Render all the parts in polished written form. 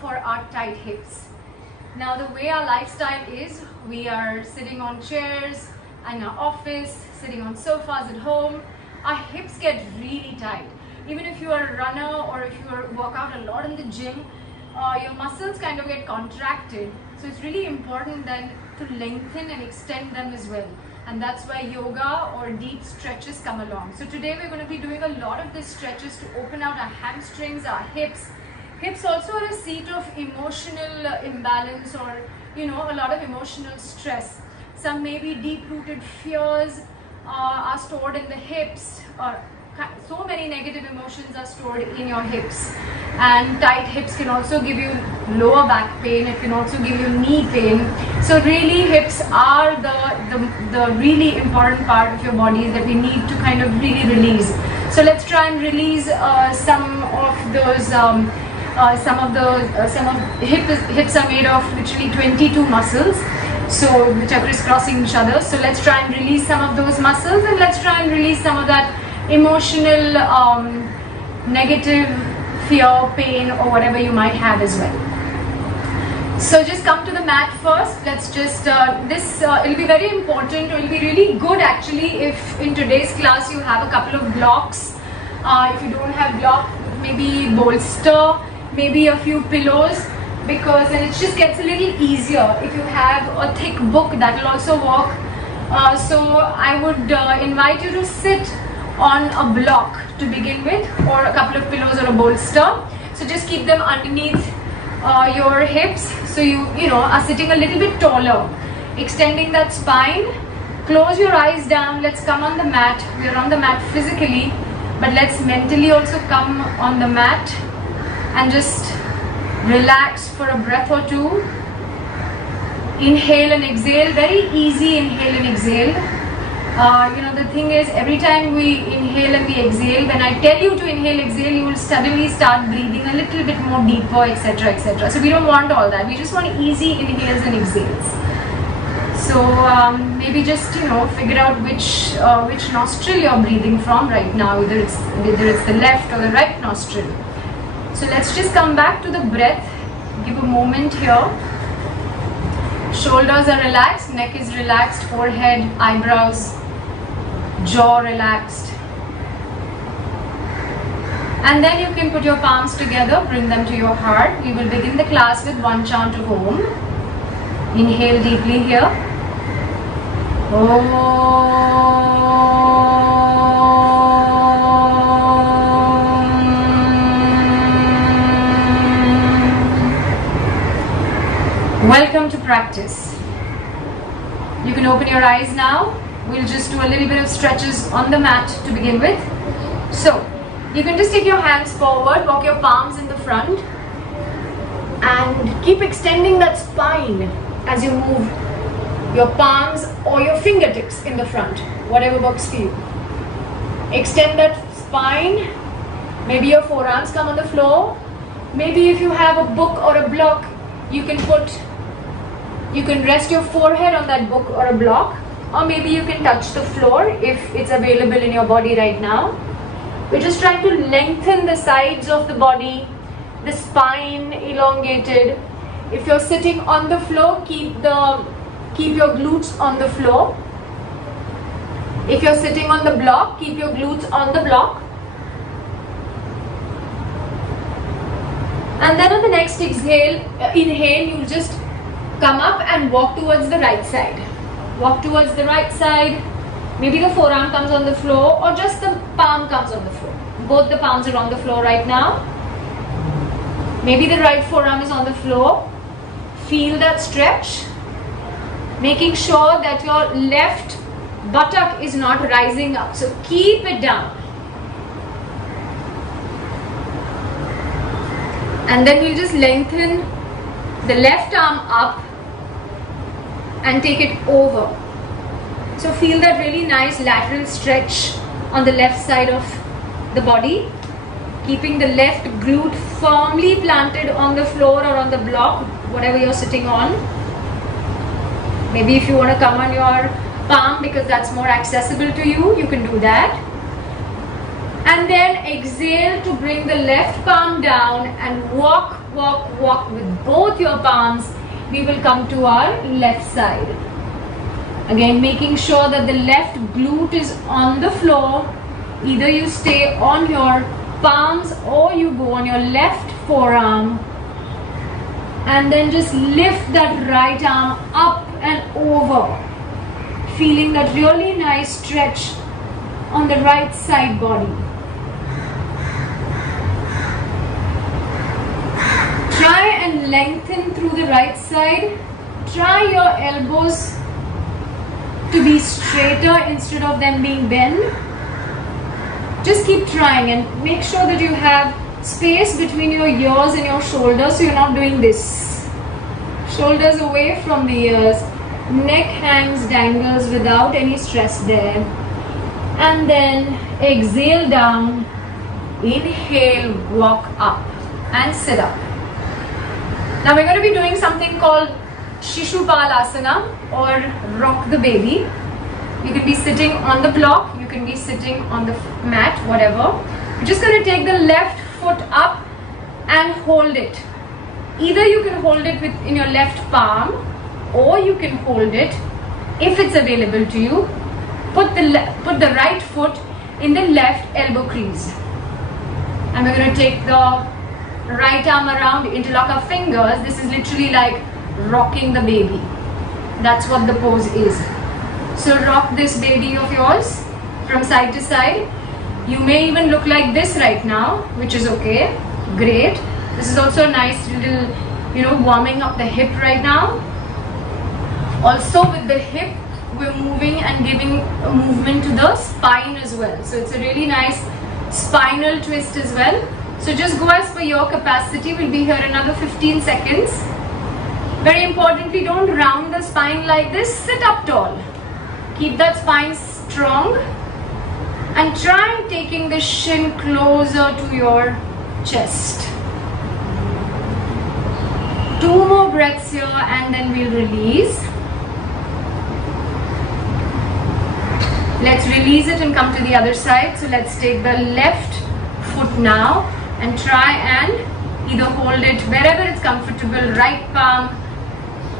for our tight hips. Now the way our lifestyle is, we are sitting on chairs in our office, sitting on sofas at home, our hips get really tight. Even if you are a runner or if you work out a lot in the gym, your muscles kind of get contracted. So it's really important then to lengthen and extend them as well. And that's where yoga or deep stretches come along. So today we're going to be doing a lot of these stretches to open out our hamstrings, our hips. Hips also are a seat of emotional imbalance or, a lot of emotional stress. Some maybe deep-rooted fears are stored in the hips, or so many negative emotions are stored in your hips. And tight hips can also give you lower back pain. It can also give you knee pain. So really hips are the really important part of your body that we need to kind of really release. So let's try and release some of those hips are made of literally 22 muscles, so which are crisscrossing each other. So let's try and release some of those muscles, and let's try and release some of that emotional negative fear, pain, or whatever you might have as well. So just come to the mat first. Let's just it'll be very important, it'll be really good actually if in today's class you have a couple of blocks. If you don't have block, maybe bolster, maybe a few pillows, because then it just gets a little easier. If you have a thick book, that will also work. So I would invite you to sit on a block to begin with, or a couple of pillows or a bolster. So just keep them underneath your hips, so you are sitting a little bit taller, extending that spine. Close your eyes down. Let's come on the mat. We're on the mat physically, but let's mentally also come on the mat and just relax for a breath or two. Inhale and exhale, very easy inhale and exhale. The thing is, every time we inhale and we exhale, when I tell you to inhale, exhale, you will suddenly start breathing a little bit more deeper, etc., etc. So we don't want all that. We just want easy inhales and exhales. So maybe just figure out which nostril you're breathing from right now, whether it's the left or the right nostril. So let's just come back to the breath. Give a moment here. Shoulders are relaxed, neck is relaxed, forehead, eyebrows, jaw relaxed. And then you can put your palms together, bring them to your heart. We will begin the class with one chant of Om. Inhale deeply here. Om. Welcome to practice. You can open your eyes now. We'll just do a little bit of stretches on the mat to begin with. So you can just take your hands forward, walk your palms in the front, and keep extending that spine as you move your palms or your fingertips in the front, whatever works for you. Extend that spine. Maybe your forearms come on the floor. Maybe if you have a book or a block, you can rest your forehead on that book or a block, or maybe you can touch the floor if it's available in your body right now. We're just trying to lengthen the sides of the body, the spine elongated. If you're sitting on the floor, keep your glutes on the floor. If you're sitting on the block, keep your glutes on the block. And then on the next inhale, you'll just come up and walk towards the right side. Walk towards the right side. Maybe the forearm comes on the floor, or just the palm comes on the floor. Both the palms are on the floor right now. Maybe the right forearm is on the floor. Feel that stretch. Making sure that your left buttock is not rising up. So keep it down. And then we'll just lengthen the left arm up and take it over. So feel that really nice lateral stretch on the left side of the body, keeping the left glute firmly planted on the floor or on the block, whatever you're sitting on. Maybe if you want to come on your palm because that's more accessible to you, you can do that. And then exhale to bring the left palm down and walk walk with both your palms. We will come to our left side. Again, making sure that the left glute is on the floor. Either you stay on your palms or you go on your left forearm. And then just lift that right arm up and over. Feeling that really nice stretch on the right side body. Try and lengthen through the right side. Try your elbows to be straighter instead of them being bent. Just keep trying and make sure that you have space between your ears and your shoulders, so you're not doing this. Shoulders away from the ears. Neck hangs, dangles without any stress there. And then exhale down. Inhale, walk up and sit up. Now we're going to be doing something called Shishupalasana or rock the baby. You can be sitting on the block, you can be sitting on the mat, whatever. You're just going to take the left foot up and hold it. Either you can hold it in your left palm, or you can hold it, if it's available to you, put the right foot in the left elbow crease. And we're going to take the right arm around, interlock our fingers. This is literally like rocking the baby. That's what the pose is. So rock this baby of yours from side to side. You may even look like this right now, which is okay. Great. This is also a nice little, warming up the hip right now. Also with the hip, we're moving and giving a movement to the spine as well. So it's a really nice spinal twist as well. So just go as per your capacity. We'll be here another 15 seconds. Very importantly, don't round the spine like this. Sit up tall. Keep that spine strong. And try taking the shin closer to your chest. 2 more breaths here and then we'll release. Let's release it and come to the other side. So let's take the left foot now and try and either hold it wherever it's comfortable, right palm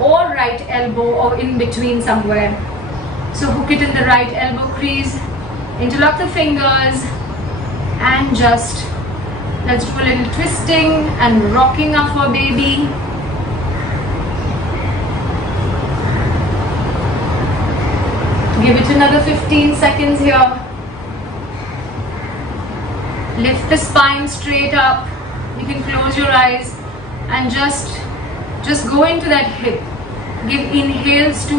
or right elbow or in between somewhere. So hook it in the right elbow crease, interlock the fingers and just let's do a little twisting and rocking of our baby. Give it another 15 seconds here. Lift the spine straight up. You can close your eyes and just go into that hip. Give inhales to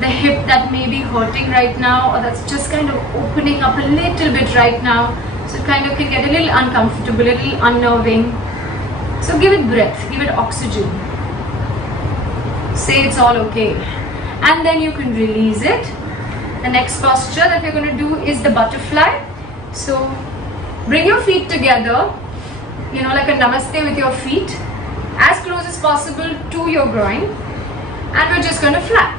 the hip that may be hurting right now, or that's just kind of opening up a little bit right now. So it kind of can get a little uncomfortable, a little unnerving. So give it breath, give it oxygen. Say it's all okay. And then you can release it. The next posture that we're going to do is the butterfly. So bring your feet together, like a namaste with your feet, as close as possible to your groin, and we're just going to flap.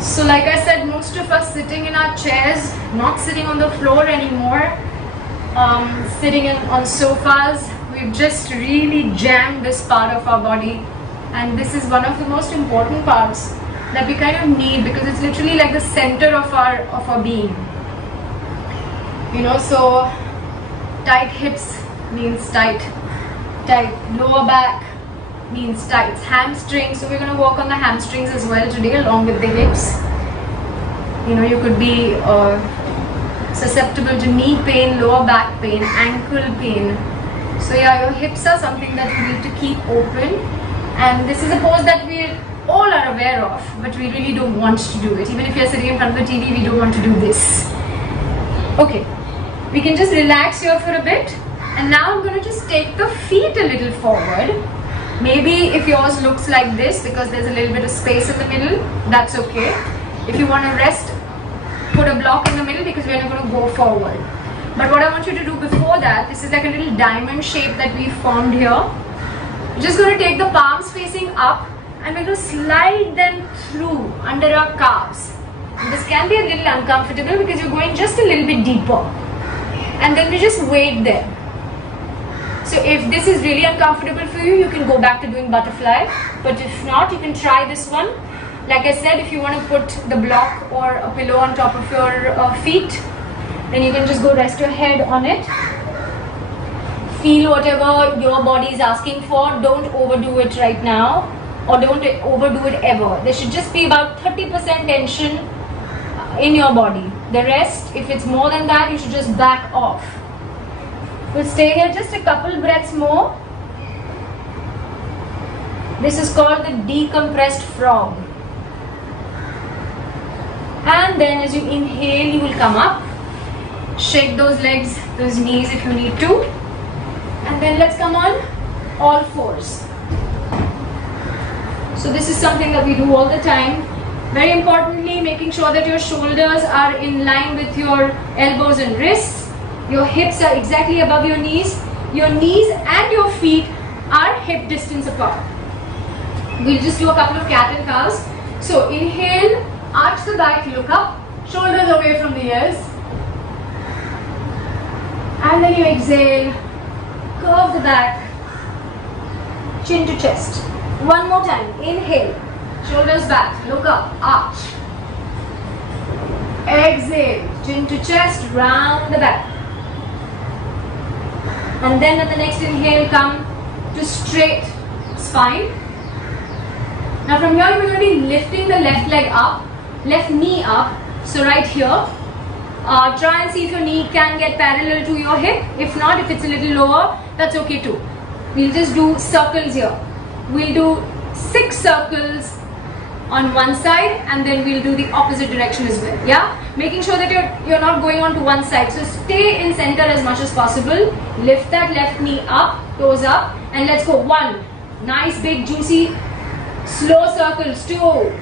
So like I said, most of us sitting in our chairs, not sitting on the floor anymore, sitting on sofas. We've just really jammed this part of our body, and this is one of the most important parts that we kind of need, because it's literally like the center of our being. So tight hips means tight lower back means tight hamstrings. So we're going to work on the hamstrings as well today along with the hips. You could be susceptible to knee pain, lower back pain, ankle pain. So yeah, your hips are something that you need to keep open, and this is a pose that we all are aware of, but we really don't want to do it. Even if you're sitting in front of the TV, we don't want to do this. Okay, we can just relax here for a bit, and now I'm going to just take the feet a little forward. Maybe if yours looks like this because there's a little bit of space in the middle, that's okay. If you want to rest, put a block in the middle because we're not going to go forward. But what I want you to do before that, this is like a little diamond shape that we formed here. We're just going to take the palms facing up and we're going to slide them through under our calves. And this can be a little uncomfortable because you're going just a little bit deeper. And then we just wait there. So if this is really uncomfortable for you, you can go back to doing butterfly. But if not, you can try this one. Like I said, if you want to put the block or a pillow on top of your feet, then you can just go rest your head on it. Feel whatever your body is asking for. Don't overdo it right now, or don't overdo it ever. There should just be about 30% tension in your body. The rest, if it's more than that, you should just back off. We'll stay here just a couple breaths more. This is called the decompressed frog. And then as you inhale, you will come up. Shake those legs, those knees if you need to. And then let's come on all fours. So this is something that we do all the time. Very importantly, making sure that your shoulders are in line with your elbows and wrists. Your hips are exactly above your knees. Your knees and your feet are hip distance apart. We'll just do a couple of cat and cows. So inhale, arch the back, look up, shoulders away from the ears. And then you exhale, curve the back, chin to chest. One more time, inhale, shoulders back, look up, arch. Exhale, chin to chest, round the back. And then at the next inhale, come to straight spine. Now from here, we're going to be lifting the left leg up, left knee up. So right here, try and see if your knee can get parallel to your hip. If not, if it's a little lower, that's okay too. We'll just do circles here. We'll do 6 circles on one side, and then we'll do the opposite direction as well. Yeah, making sure that you're not going on to one side. So stay in center as much as possible. Lift that left knee up, toes up, and let's go. 1, nice big juicy slow circles. 2,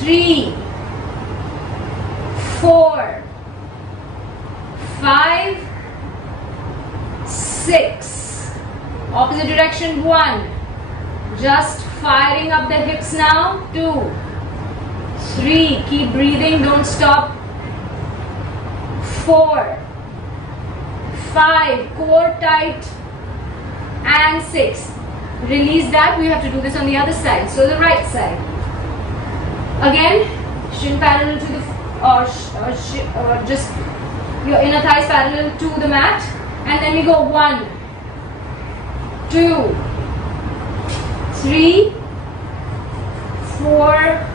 3, 4, 5, 6. Opposite direction. 1. Just firing up the hips now. 2, 3. Keep breathing. Don't stop. 4, 5. Core tight. And 6. Release that. We have to do this on the other side. So the right side. Again, shin parallel to the just your inner thighs parallel to the mat, and then we go 1, 2, 3, 4,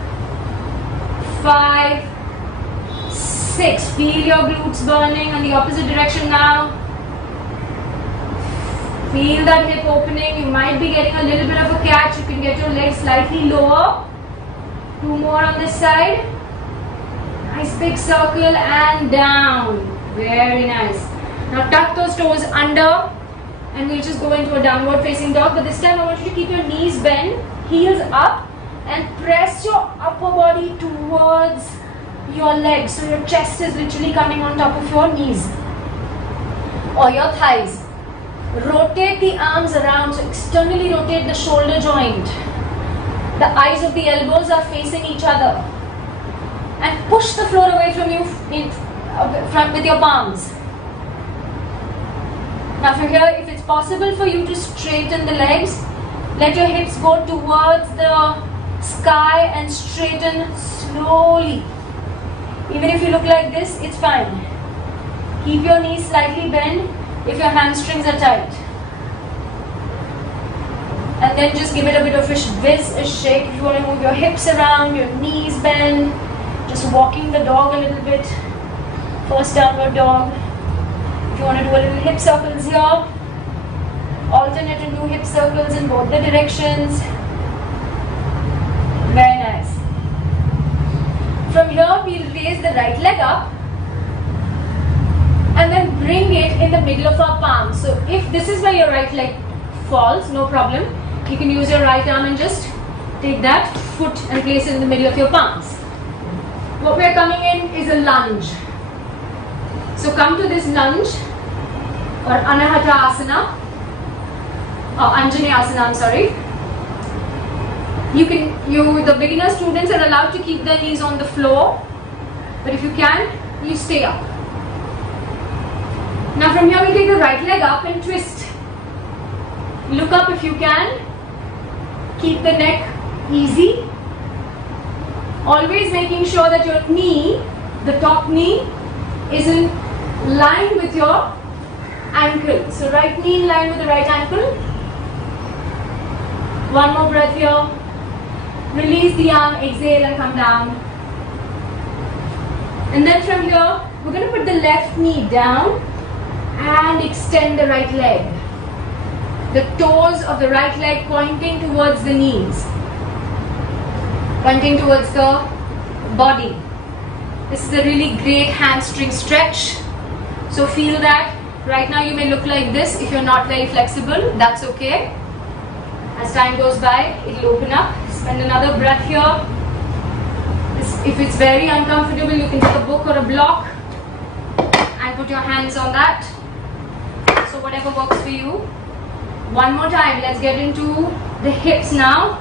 5, 6. Feel your glutes burning on the opposite direction now. Feel that hip opening. You might be getting a little bit of a catch. You can get your legs slightly lower. 2 more on this side. Nice big circle and down. Very nice. Now tuck those toes under, and we'll just go into a downward facing dog. But this time I want you to keep your knees bent, heels up, and press your upper body towards your legs. So your chest is literally coming on top of your knees or your thighs. Rotate the arms around, so externally rotate the shoulder joint. The eyes of the elbows are facing each other. And push the floor away from you in front with your palms. Now from here, if it's possible for you to straighten the legs, let your hips go towards the sky and straighten slowly. Even if you look like this, it's fine. Keep your knees slightly bent if your hamstrings are tight. And then just give it a bit of a shake. If you want to move your hips around, your knees bend, just walking the dog a little bit. First downward dog. If you want to do a little hip circles here, alternate and do hip circles in both the directions. Very nice. From here, we'll raise the right leg up and then bring it in the middle of our palms. So if this is where your right leg falls, no problem. You can use your right arm and just take that foot and place it in the middle of your palms. What we are coming in is a lunge. So come to this lunge or Anahata Asana, or Anjani Asana, I'm sorry. The beginner students are allowed to keep their knees on the floor, but if you can, you stay up. Now from here we take the right leg up and twist. Look up if you can. Keep the neck easy. Always making sure that your knee, the top knee, is in line with your ankle. So right knee in line with the right ankle. One more breath here. Release the arm, exhale and come down. And then from here, we're going to put the left knee down and extend the right leg. The toes of the right leg pointing towards the knees, pointing towards the body. This is a really great hamstring stretch. So feel that. Right now you may look like this. If you're not very flexible, that's okay. As time goes by, it'll open up. Spend another breath here. If it's very uncomfortable, you can take a book or a block and put your hands on that. So whatever works for you. One more time, let's get into the hips now.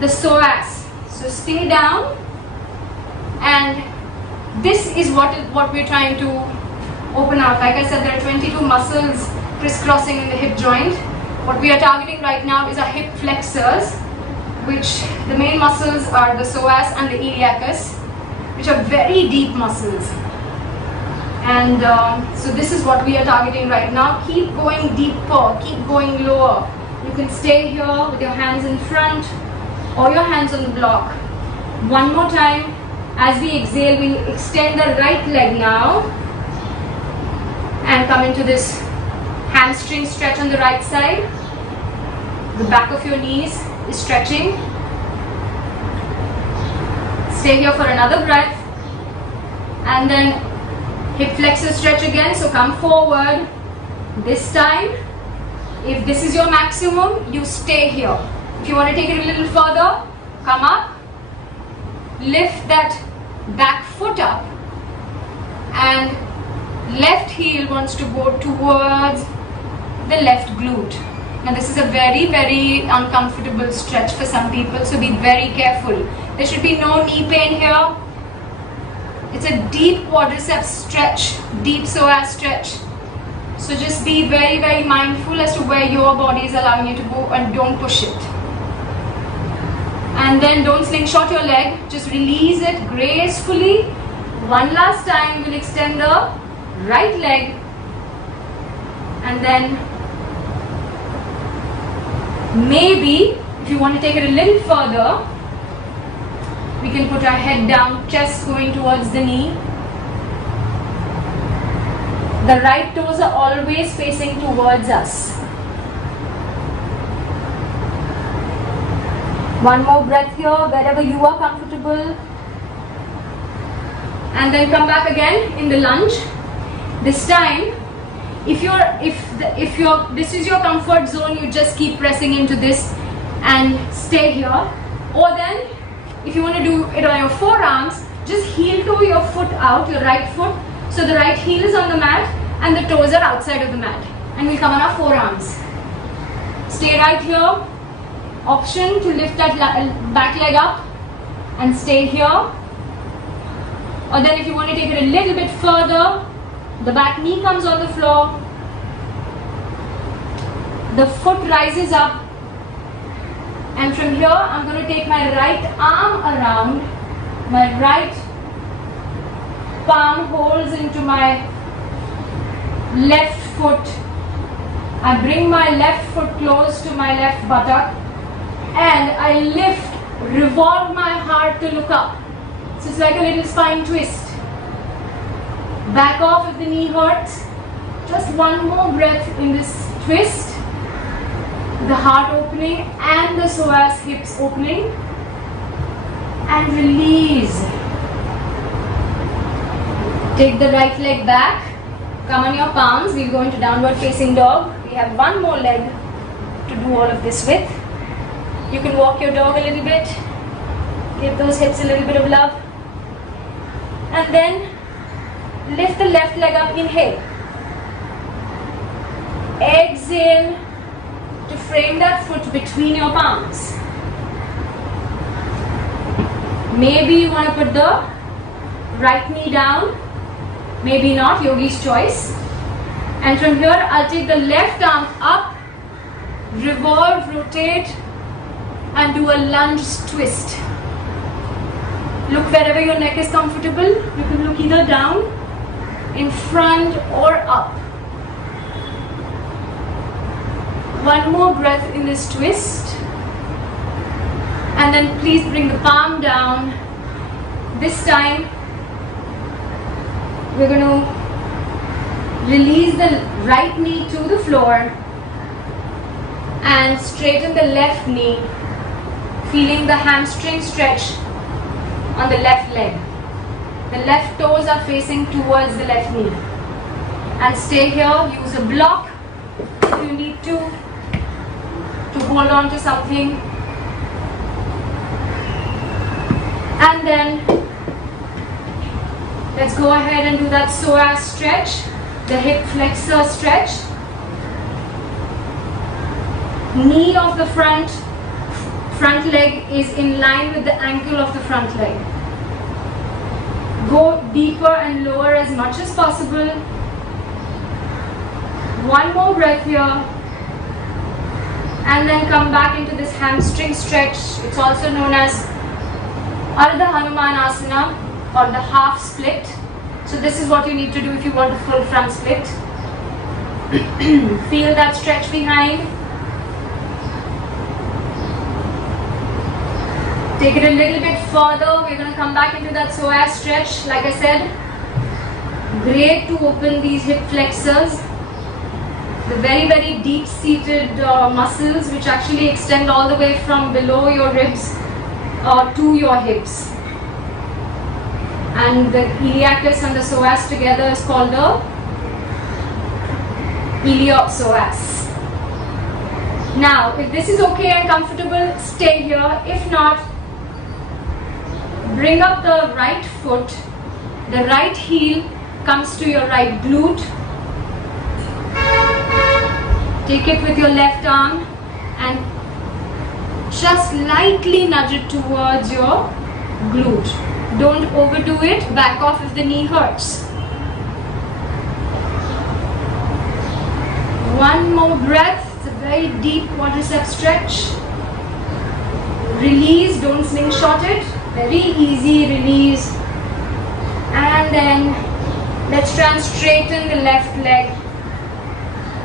The psoas. So stay down, and this is what we're trying to open out. Like I said, there are 22 muscles crisscrossing in the hip joint. What we are targeting right now is our hip flexors, which the main muscles are the psoas and the iliacus, which are very deep muscles. And so this is what we are targeting right now. Keep going deeper, keep going lower. You can stay here with your hands in front or your hands on the block. One more time. As we exhale, we extend the right leg now and come into this hamstring stretch on the right side. The back of your knees is stretching. Stay here for another breath, and then hip flexor stretch again. So come forward. This time, if this is your maximum, you stay here. If you want to take it a little further, come up, lift that back foot up, and left heel wants to go towards the left glute. Now this is a very, very uncomfortable stretch for some people, so be very careful. There should be no knee pain here. It's a deep quadriceps stretch, deep psoas stretch. So just be very, very mindful as to where your body is allowing you to go, and don't push it. And then don't slingshot your leg, just release it gracefully. One last time, we'll extend the right leg, and then maybe if you want to take it a little further, we can put our head down, chest going towards the knee. The right toes are always facing towards us. One more breath here, wherever you are comfortable. And then come back again in the lunge. This time, if this is your comfort zone, you just keep pressing into this and stay here. Or then, if you want to do it on your forearms, just heel toe your foot out, your right foot. So the right heel is on the mat and the toes are outside of the mat. And we'll come on our forearms. Stay right here. Option to lift that back leg up and stay here. Or then if you want to take it a little bit further, the back knee comes on the floor. The foot rises up. And from here, I'm going to take my right arm around. My right palm holds into my left foot. I bring my left foot close to my left buttock. And I lift, revolve my heart to look up. So it's like a little spine twist. Back off if the knee hurts. Just one more breath in this twist. The heart opening and the psoas hips opening. And release. Take the right leg back. Come on your palms. We'll go into downward facing dog. We have one more leg to do all of this with. You can walk your dog a little bit. Give those hips a little bit of love. And then lift the left leg up. Inhale. Exhale to frame that foot between your palms. Maybe you want to put the right knee down. Maybe not. Yogi's choice. And from here, I'll take the left arm up, revolve, rotate, and do a lunge twist. Look wherever your neck is comfortable. You can look either down, in front, or up. One more breath in this twist. And then please bring the palm down. This time, we're going to release the right knee to the floor and straighten the left knee, feeling the hamstring stretch on the left leg. The left toes are facing towards the left knee. And stay here, use a block if you need to hold on to something. And then let's go ahead and do that psoas stretch, the hip flexor stretch. Knee of the front leg is in line with the ankle of the front leg. Go deeper and lower as much as possible. One more breath here. And then come back into this hamstring stretch. It's also known as Ardha Hanumanasana or the half split. So this is what you need to do if you want a full front split. Feel that stretch behind. Take it a little bit further. We're going to come back into that psoas stretch. Like I said, great to open these hip flexors. The very, very deep-seated muscles which actually extend all the way from below your ribs to your hips. And the iliacus and the psoas together is called the iliopsoas. Now, if this is okay and comfortable, stay here. If not, bring up the right foot. The right heel comes to your right glute. Take it with your left arm and just lightly nudge it towards your glute. Don't overdo it. Back off if the knee hurts. One more breath. It's a very deep quadricep stretch. Release. Don't slingshot it. Very easy release. And then let's try and straighten the left leg.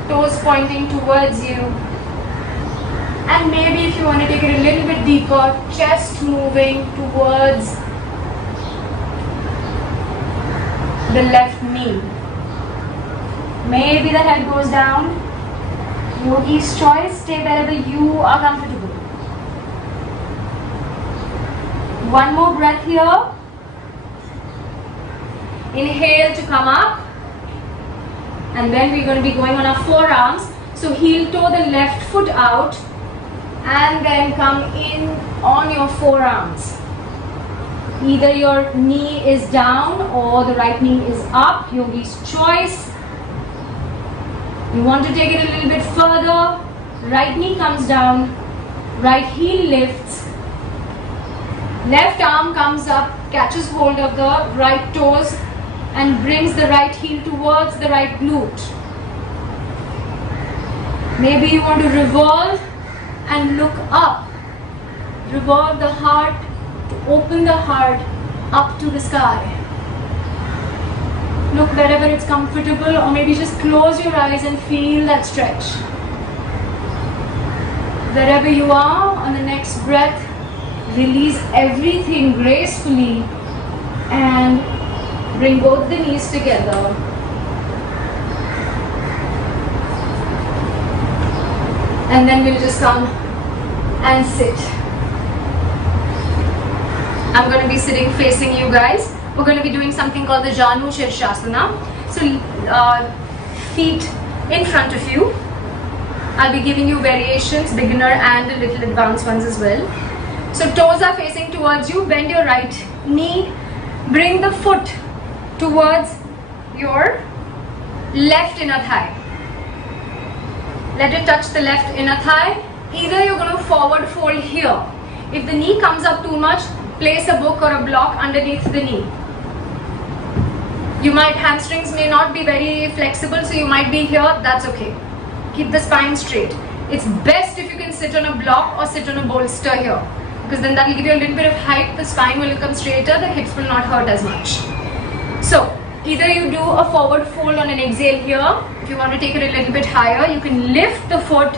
Toes pointing towards you. And maybe if you want to take it a little bit deeper, chest moving towards the left knee. Maybe the head goes down. Yogi's choice, stay wherever you are comfortable. One more breath here. Inhale to come up. And then we're going to be going on our forearms. So heel toe the left foot out and then come in on your forearms. Either your knee is down or the right knee is up, yogi's choice. You want to take it a little bit further. Right knee comes down, right heel lifts. Left arm comes up, catches hold of the right toes and brings the right heel towards the right glute. Maybe you want to revolve and look up. Revolve the heart, to open the heart up to the sky. Look wherever it's comfortable, or maybe just close your eyes and feel that stretch. Wherever you are, on the next breath, release everything gracefully and bring both the knees together. And then we'll just come and sit. I'm going to be sitting facing you guys. We're going to be doing something called the Janu Shirshasana. So feet in front of you. I'll be giving you variations, beginner and a little advanced ones as well. So toes are facing towards you. Bend your right knee. Bring the foot towards your left inner thigh. Let it touch the left inner thigh. Either you're going to forward fold here. If the knee comes up too much, place a book or a block underneath the knee. You might, hamstrings may not be very flexible, so you might be here, that's okay. Keep the spine straight. It's best if you can sit on a block or sit on a bolster here, because then that will give you a little bit of height, the spine will come straighter, the hips will not hurt as much. So, either you do a forward fold on an exhale here. If you want to take it a little bit higher, you can lift the foot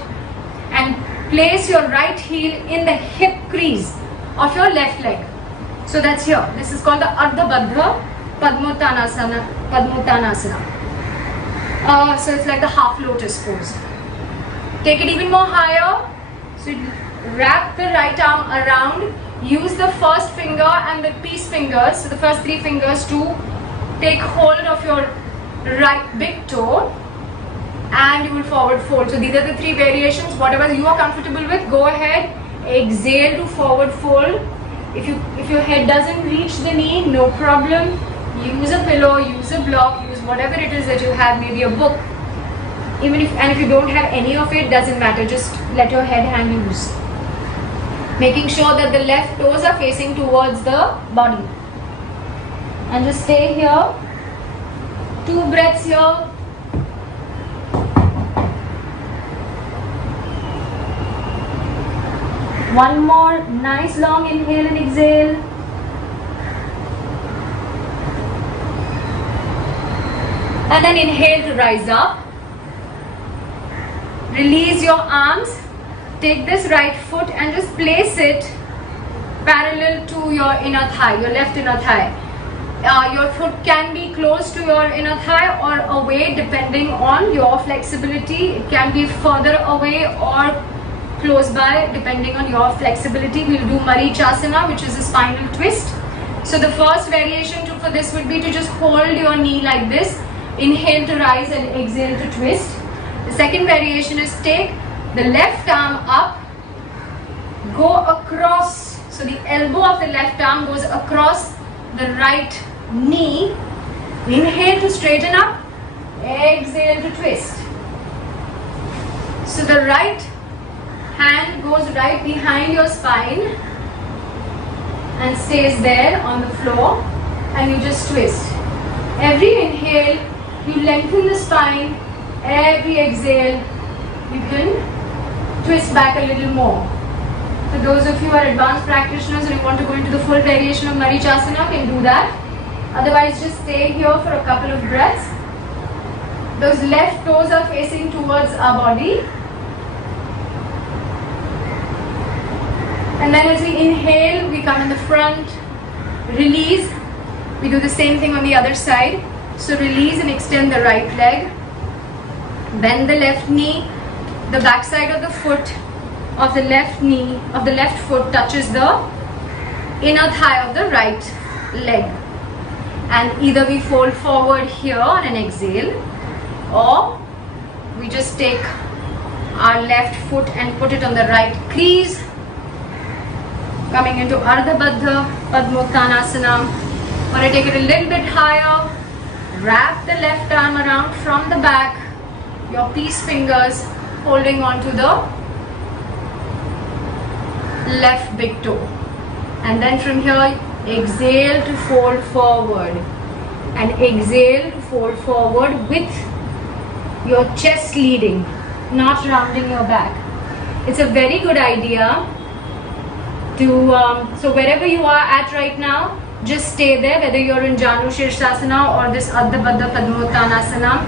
and place your right heel in the hip crease of your left leg. So that's here. This is called the Ardha Baddha Padmottanasana. So it's like the half lotus pose. Take it even more higher. So wrap the right arm around. Use the first finger and the peace fingers, so the first 3 fingers, to take hold of your right big toe, and you will forward fold. So these are the 3 variations. Whatever you are comfortable with, go ahead. Exhale to forward fold. If your head doesn't reach the knee, no problem. Use a pillow, use a block, use whatever it is that you have, maybe a book. If you don't have any of it, doesn't matter. Just let your head hang loose. Making sure that the left toes are facing towards the body. And just stay here. 2 breaths here. One more nice long inhale and exhale. And then inhale to rise up. Release your arms. Take this right foot and just place it parallel to your inner thigh, your left inner thigh. Your foot can be close to your inner thigh or away depending on your flexibility. It can be further away or close by depending on your flexibility. We'll do Marichasana, which is a spinal twist. So the first variation for this would be to just hold your knee like this. Inhale to rise and exhale to twist. The second variation is take the left arm up, go across. So the elbow of the left arm goes across the right knee. Inhale to straighten up, exhale to twist. So the right hand goes right behind your spine and stays there on the floor, and you just twist. Every inhale, you lengthen the spine. Every exhale, you can twist back a little more. For those of you who are advanced practitioners and you want to go into the full variation of Marichasana, can do that. Otherwise, just stay here for a couple of breaths. Those left toes are facing towards our body. And then as we inhale, we come in the front, release. We do the same thing on the other side. So release and extend the right leg. Bend the left knee. The back side of the foot of the left knee, of the left foot, touches the inner thigh of the right leg. And either we fold forward here on an exhale, or we just take our left foot and put it on the right crease, coming into Ardha Baddha Padmottanasana. Want to take it a little bit higher. Wrap the left arm around from the back, your peace fingers holding on to the left big toe. And then from here, exhale to fold forward. And exhale to fold forward with your chest leading, not rounding your back. It's a very good idea to, so wherever you are at right now, just stay there, whether you're in Janu Shirsasana or this Ardha Baddha Padmottanasana.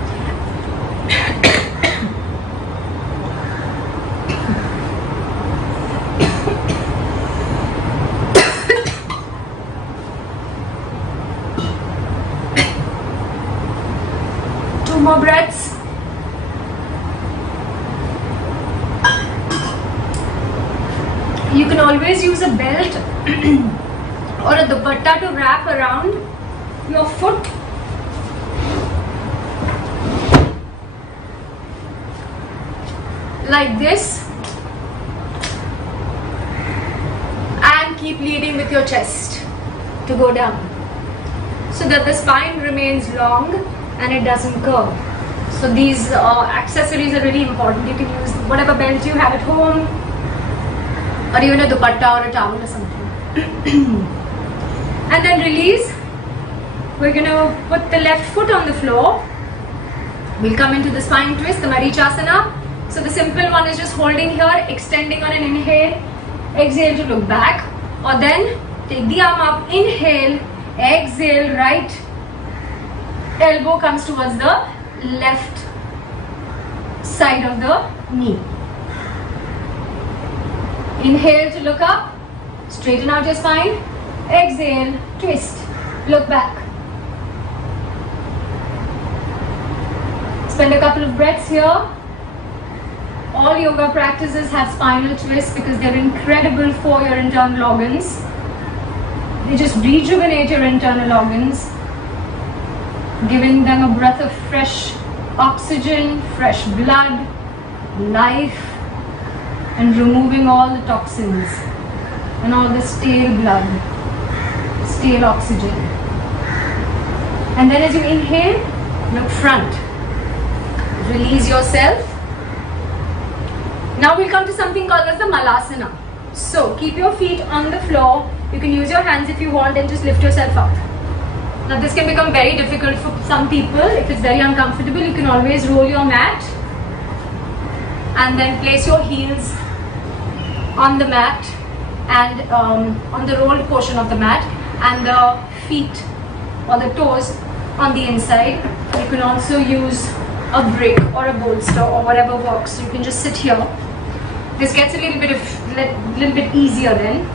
Two more breaths. You can always use a belt or a dupatta to wrap around your foot. Like this. And keep leading with your chest to go down, so that the spine remains long and it doesn't curve. So these accessories are really important. You can use whatever belt you have at home, or even a dupatta or a towel or something. And then release. We're going to put the left foot on the floor. We'll come into the spine twist, the Marichasana. So the simple one is just holding here, extending on an inhale, exhale to look back. Or then take the arm up, inhale, exhale, right elbow comes towards the left side of the knee. Inhale to look up, straighten out your spine, exhale, twist, look back. Spend a couple of breaths here. All yoga practices have spinal twists because they're incredible for your internal organs. They just rejuvenate your internal organs, giving them a breath of fresh oxygen, fresh blood, life, and removing all the toxins and all the stale blood, stale oxygen. And then as you inhale, look front. Release yourself. Now we'll come to something called as the Malasana. So keep your feet on the floor. You can use your hands if you want and just lift yourself up. Now this can become very difficult for some people. If it's very uncomfortable, you can always roll your mat and then place your heels on the mat and on the rolled portion of the mat, and the feet or the toes on the inside. You can also use a brick or a bolster or whatever works. You can just sit here. This gets a little bit easier then.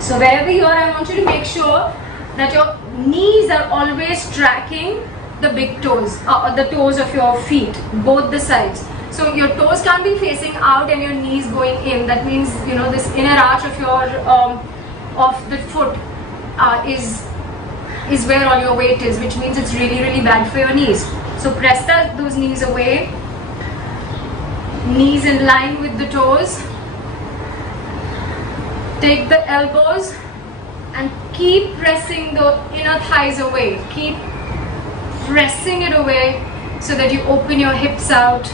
So wherever you are, I want you to make sure that your knees are always tracking the big toes, or the toes of your feet, both the sides. So your toes can't be facing out and your knees going in. That means, you know, this inner arch of your of the foot is where all your weight is, which means it's really, really bad for your knees. So press those knees away, knees in line with the toes. Take the elbows and keep pressing the inner thighs away. Keep pressing it away so that you open your hips out.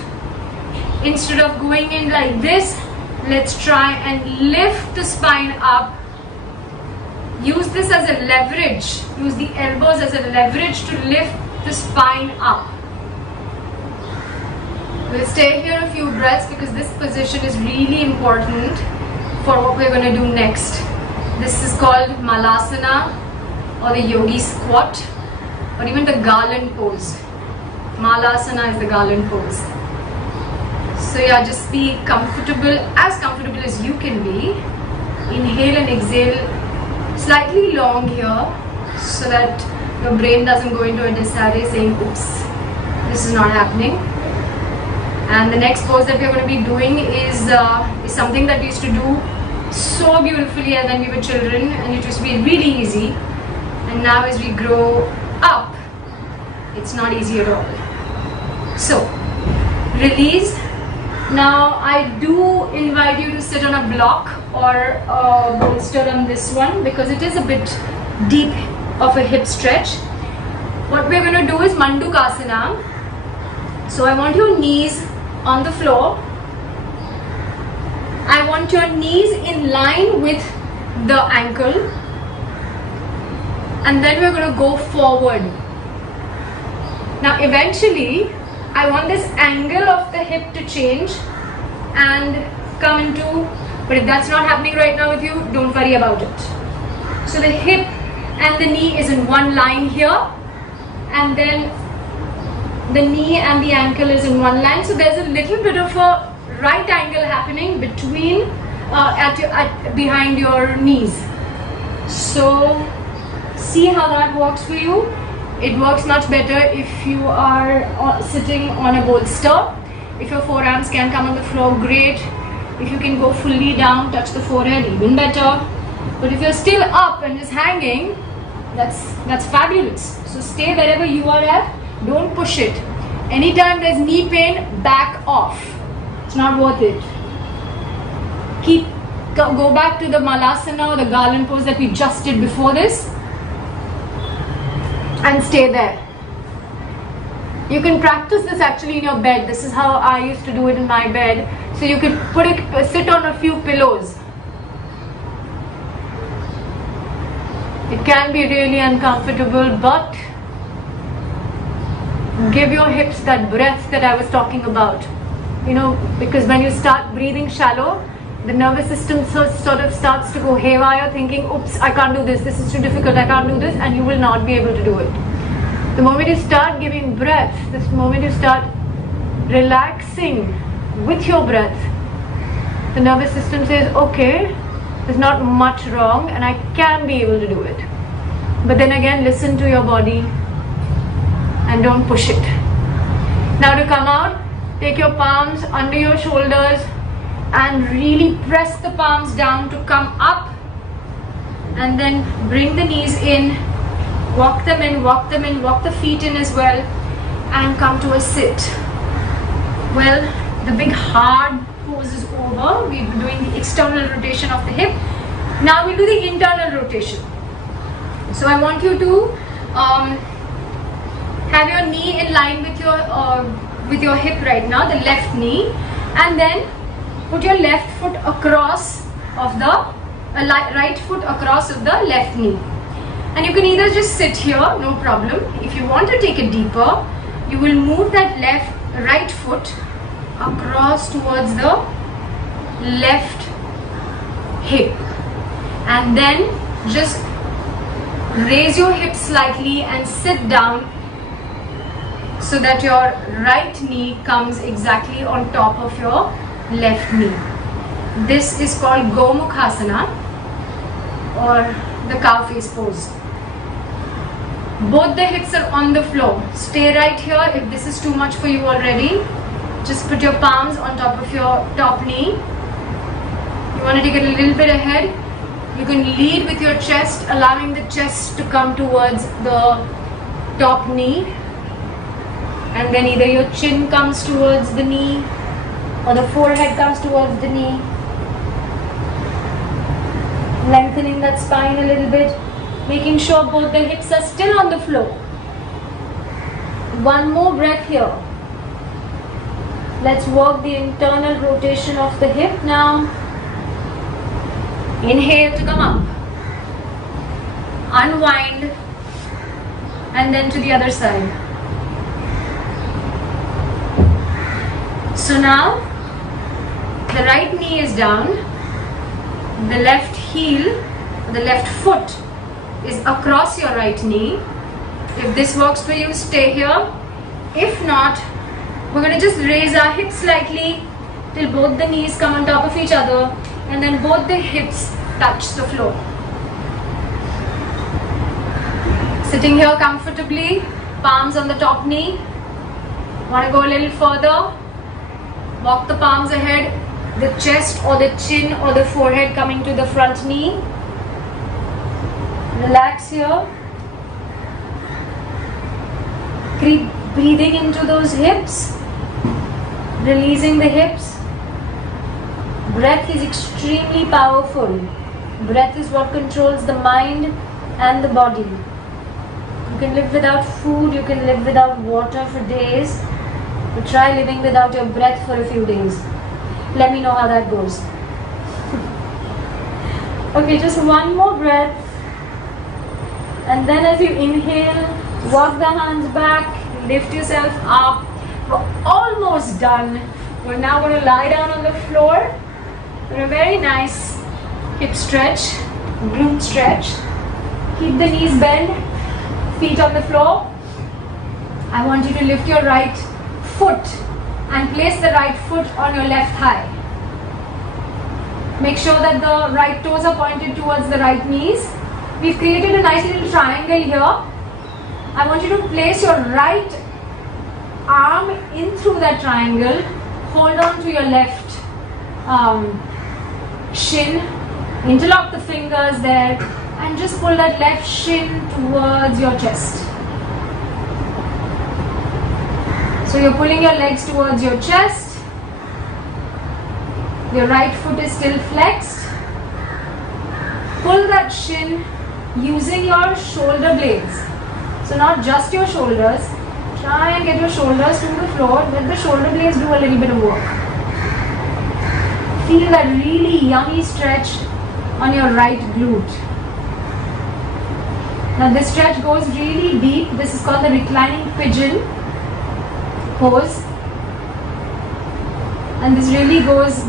Instead of going in like this, let's try and lift the spine up. Use this as a leverage. Use the elbows as a leverage to lift the spine up. We'll stay here a few breaths because this position is really important for what we're going to do next. This is called Malasana or the Yogi squat or even the garland pose. Malasana is the garland pose. So yeah, just be comfortable as you can be. Inhale and exhale slightly long here so that your brain doesn't go into a disarray saying, oops, this is not happening. And the next pose that we're going to be doing is something that we used to do so beautifully when we were children, and it used to be really easy. And now as we grow up, it's not easy at all. So, release. Now I do invite you to sit on a block or a bolster on this one because it is a bit deep of a hip stretch. What we're going to do is Mandukasana. So I want your knees on the floor. I want your knees in line with the ankle, and then we're going to go forward. Now eventually I want this angle of the hip to change and come into, but if that's not happening right now with you, don't worry about it. So the hip and the knee is in one line here, and then the knee and the ankle is in one line. So there's a little bit of a right angle happening between behind your knees. So see how that works for you. It works much better if you are sitting on a bolster. If your forearms can come on the floor, great. If you can go fully down, touch the forehead, even better. But if you're still up and just hanging, that's fabulous. So stay wherever you are at. Don't push it. Anytime there's knee pain, back off. It's not worth it. Go back to the Malasana or the garland pose that we just did before this, and stay there. You can practice this actually in your bed. This is how I used to do it in my bed. So you could sit on a few pillows. It can be really uncomfortable, but give your hips that breath that I was talking about. You know, because when you start breathing shallow, the nervous system sort of starts to go haywire, thinking, oops, I can't do this, this is too difficult, I can't do this, and you will not be able to do it. The moment you start giving breath, this moment you start relaxing with your breath, the nervous system says, okay, there's not much wrong and I can be able to do it. But then again, listen to your body and don't push it. Now to come out, take your palms under your shoulders and really press the palms down to come up, and then bring the knees in, walk them in, walk them in, walk the feet in as well, and come to a sit. Well, the big hard pose is over. We've been doing the external rotation of the hip. Now we'll do the internal rotation. So I want you to have your knee in line with your hip right now, the left knee, and then put your left foot across of the right foot across of the left knee. And you can either just sit here, no problem. If you want to take it deeper, you will move that right foot across towards the left hip, and then just raise your hips slightly and sit down so that your right knee comes exactly on top of your left knee. This is called Gomukhasana, or the cow face pose. Both the hips are on the floor. Stay right here. If this is too much for you already, just put your palms on top of your top knee. You want to take it a little bit ahead. You can lead with your chest, allowing the chest to come towards the top knee, and then either your chin comes towards the knee or the forehead comes towards the knee. Lengthening that spine a little bit, making sure both the hips are still on the floor. One more breath here. Let's work the internal rotation of the hip now. Inhale to come up. Unwind, and then to the other side. So now the right knee is down, the left heel, the left foot is across your right knee. If this works for you, stay here. If not, we're going to just raise our hips slightly till both the knees come on top of each other, and then both the hips touch the floor. Sitting here comfortably, palms on the top knee. Want to go a little further? Walk the palms ahead, the chest or the chin or the forehead coming to the front knee. Relax here. Keep breathing into those hips, releasing the hips. Breath is extremely powerful. Breath is what controls the mind and the body. You can live without food, you can live without water for days, but try living without your breath for a few days. Let me know how that goes. Okay, just one more breath. And then as you inhale, walk the hands back, lift yourself up. We're almost done. We're now going to lie down on the floor for a very nice hip stretch, glute stretch. Keep the knees bent, feet on the floor. I want you to lift your right foot and place the right foot on your left thigh. Make sure that the right toes are pointed towards the right knees. We've created a nice little triangle here. I want you to place your right arm in through that triangle. Hold on to your left shin. Interlock the fingers there and just pull that left shin towards your chest. So you're pulling your legs towards your chest. Your right foot is still flexed. Pull that shin using your shoulder blades. So not just your shoulders. Try and get your shoulders to the floor. Let the shoulder blades do a little bit of work. Feel that really yummy stretch on your right glute. Now this stretch goes really deep. This is called the reclining pigeon pose. And this really goes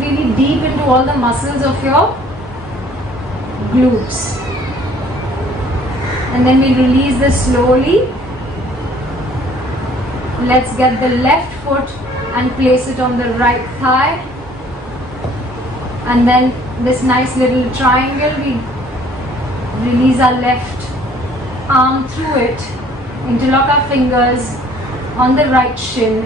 really deep into all the muscles of your glutes. And then we release this slowly. Let's get the left foot and place it on the right thigh. And then this nice little triangle, we release our left arm through it, interlock our fingers on the right shin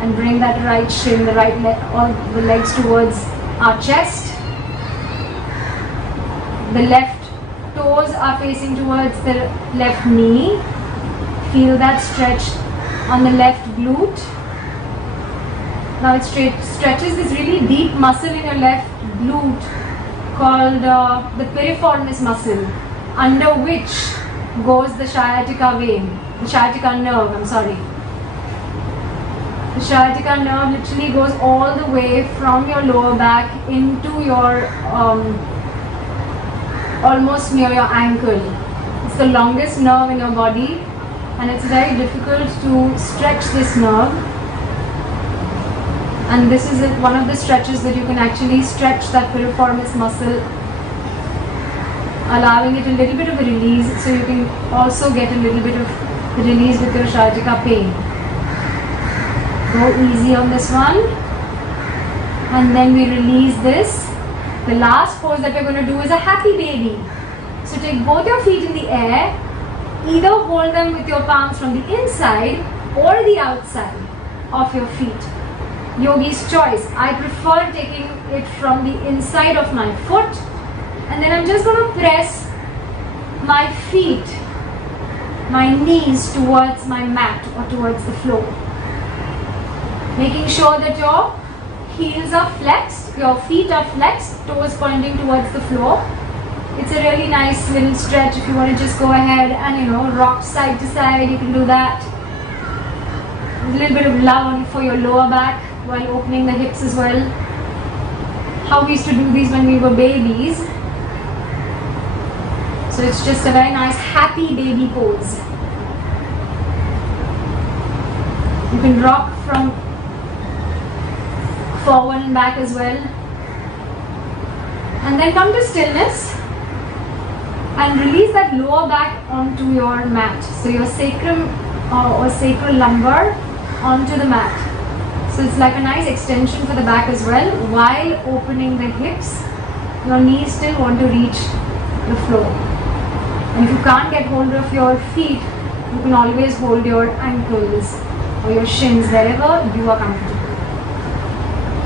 and bring that right shin, the right leg, all the legs towards our chest. The left toes are facing towards the left knee. Feel that stretch on the left glute. Now it stretches this really deep muscle in your left glute called the piriformis muscle, under which goes the sciatica vein, the sciatica nerve, I'm sorry. The sciatica nerve literally goes all the way from your lower back into your almost near your ankle. It's the longest nerve in your body and it's very difficult to stretch this nerve. And this is one of the stretches that you can actually stretch that piriformis muscle, allowing it a little bit of a release, so you can also get a little bit of release with your sciatica pain. Go easy on this one. And then we release this. The last pose that we're going to do is a happy baby. So take both your feet in the air, either hold them with your palms from the inside or the outside of your feet. Yogi's choice. I prefer taking it from the inside of my foot, and then I'm just going to press my feet, my knees towards my mat or towards the floor. Making sure that your heels are flexed, your feet are flexed, toes pointing towards the floor. It's a really nice little stretch. If you want to just go ahead and rock side to side, you can do that. A little bit of love for your lower back while opening the hips as well. How we used to do these when we were babies. So it's just a very nice happy baby pose. You can rock from forward and back as well. And then come to stillness and release that lower back onto your mat. So your sacrum or sacral lumbar onto the mat. So it's like a nice extension for the back as well, while opening the hips. Your knees still want to reach the floor. And if you can't get hold of your feet, you can always hold your ankles or your shins, wherever you are comfortable.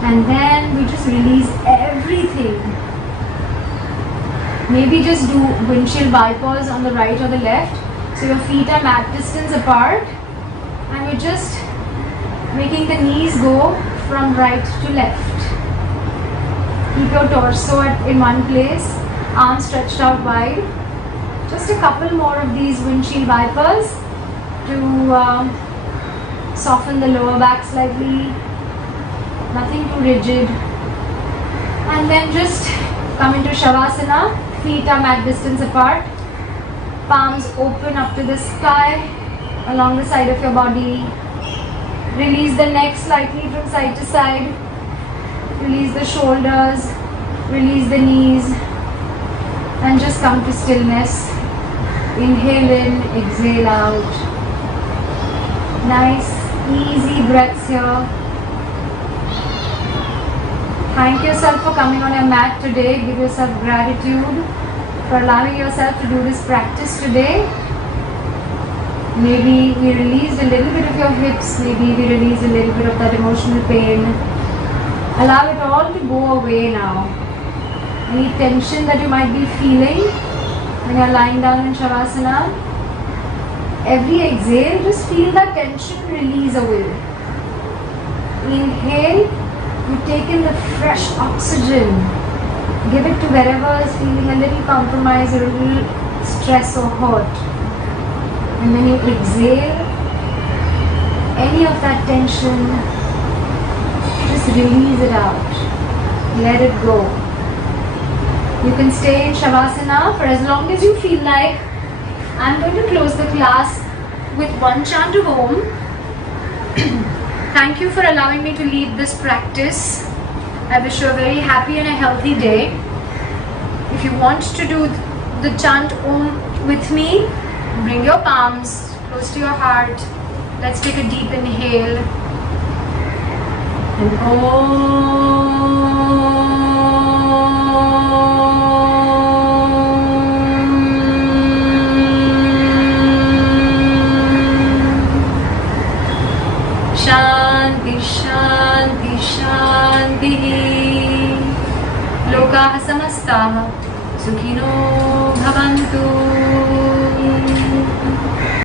And then we just release everything. Maybe just do windshield wipers on the right or the left. So your feet are mat distance apart, and you're just making the knees go from right to left. Keep your torso in one place, arms stretched out wide. Just a couple more of these windshield wipers to soften the lower back slightly. Nothing too rigid. And then just come into Shavasana. Feet are mat distance apart. Palms open up to the sky along the side of your body. Release the neck slightly from side to side. Release the shoulders. Release the knees. And just come to stillness. Inhale in, exhale out. Nice, easy breaths here. Thank yourself for coming on your mat today. Give yourself gratitude for allowing yourself to do this practice today. Maybe we released a little bit of your hips. Maybe we released a little bit of that emotional pain. Allow it all to go away now. Any tension that you might be feeling when you're lying down in Shavasana, every exhale, just feel that tension release away. Inhale, you take in the fresh oxygen. Give it to wherever is feeling a little compromise or a little stress or hurt. And when you exhale, any of that tension, just release it out. Let it go. You can stay in Shavasana for as long as you feel like, I'm going to close the class with one chant of Om. Thank you for allowing me to lead this practice. I wish you a very happy and a healthy day. If you want to do the chant Om with me, bring your palms close to your heart. Let's take a deep inhale. And Shanti, Shanti, Shanti. Lokaha samastaha Sukhino bhavantu.